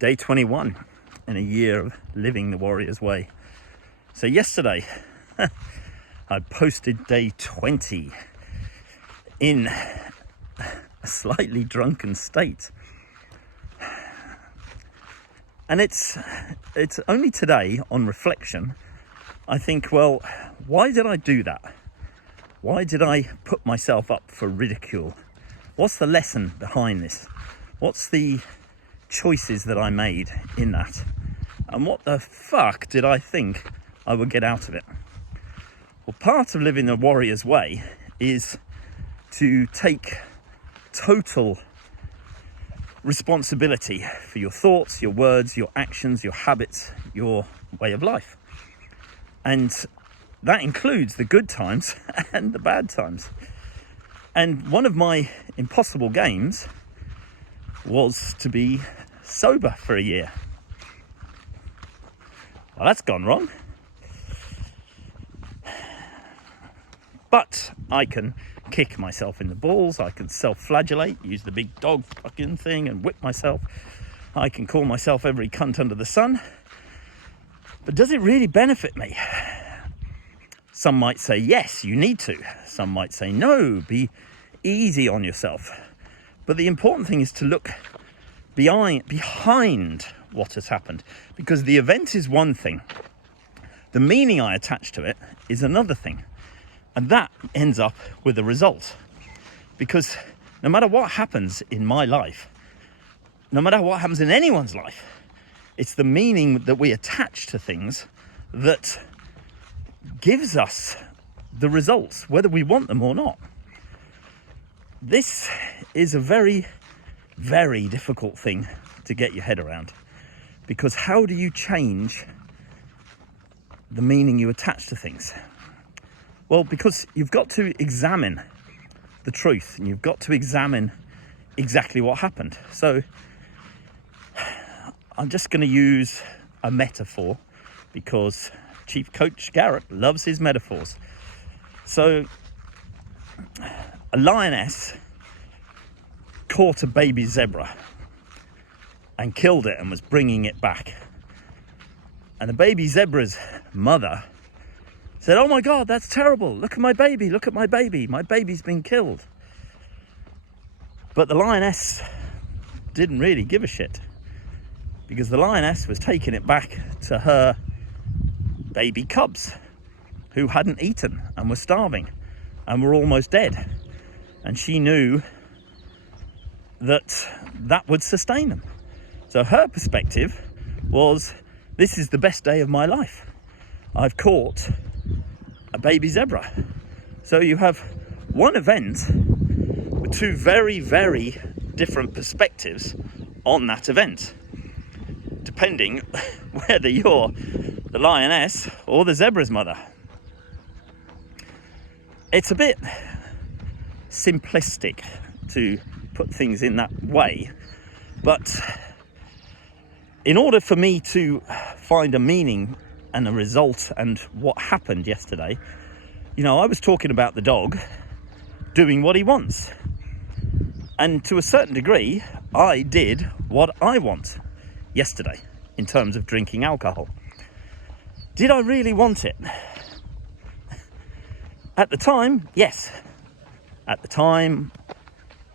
Day 21 in a year of living the Warrior's Way. So yesterday, I posted day 20 in a slightly drunken state. And it's only today, on reflection, I think, well, why did I do that? Why did I put myself up for ridicule? What's the lesson behind this? What's the choices that I made in that? And what the fuck did I think I would get out of it? Well, part of living the Warrior's Way is to take total responsibility for your thoughts, your words, your actions, your habits, your way of life. And that includes the good times and the bad times. And one of my impossible games was to be sober for a year. Well, that's gone wrong. But I can kick myself in the balls, I can self-flagellate, use the big dog fucking thing and whip myself. I can call myself every cunt under the sun. But does it really benefit me? Some might say, yes, you need to. Some might say, no, be easy on yourself. But the important thing is to look behind what has happened, because the event is one thing. The meaning I attach to it is another thing. And that ends up with a result. Because no matter what happens in my life, no matter what happens in anyone's life, it's the meaning that we attach to things that gives us the results, whether we want them or not. This is a very, very difficult thing to get your head around, because how do you change the meaning you attach to things? Well, because you've got to examine the truth, and you've got to examine exactly what happened. So I'm just going to use a metaphor, because Chief Coach Garrett loves his metaphors. So a lioness caught a baby zebra and killed it and was bringing it back. And the baby zebra's mother said, oh my God, that's terrible. Look at my baby. Look at my baby. My baby's been killed. But the lioness didn't really give a shit, because the lioness was taking it back to her baby cubs who hadn't eaten and were starving and were almost dead. And she knew that that would sustain them. So her perspective was, this is the best day of my life. I've caught a baby zebra. So you have one event with two very, very different perspectives on that event, depending whether you're the lioness or the zebra's mother. It's a bit simplistic to put things in that way, but in order for me to find a meaning and a result and what happened yesterday, I was talking about the dog doing what he wants. And to a certain degree, I did what I want yesterday in terms of drinking alcohol. Did I really want it? At the time, yes. At the time,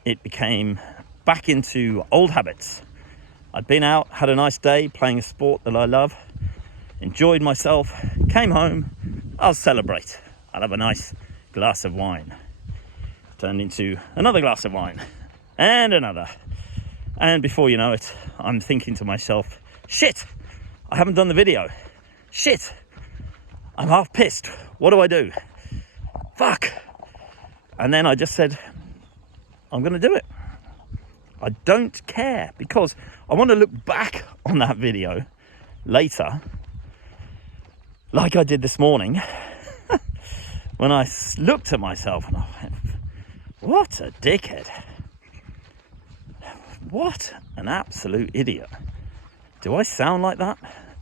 it became back into old habits. I'd been out, had a nice day playing a sport that I love, enjoyed myself, came home, I'll celebrate. I'll have a nice glass of wine. Turned into another glass of wine, and another. And before you know it, I'm thinking to myself, shit, I haven't done the video. Shit, I'm half pissed. What do I do? Fuck. And then I just said, I'm going to do it. I don't care, because I want to look back on that video later, like I did this morning, when I looked at myself and I went, what a dickhead. What an absolute idiot. Do I sound like that?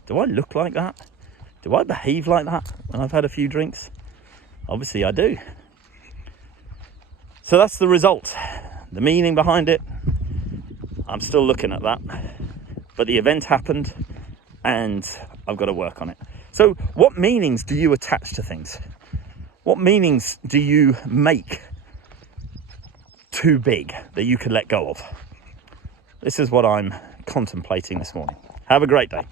Do I look like that? Do I behave like that when I've had a few drinks? Obviously I do. So that's the result. The meaning behind it, I'm still looking at that. but the event happened and I've got to work on it. So what meanings do you attach to things? What meanings do you make too big that you could let go of? This is what I'm contemplating this morning. Have a great day.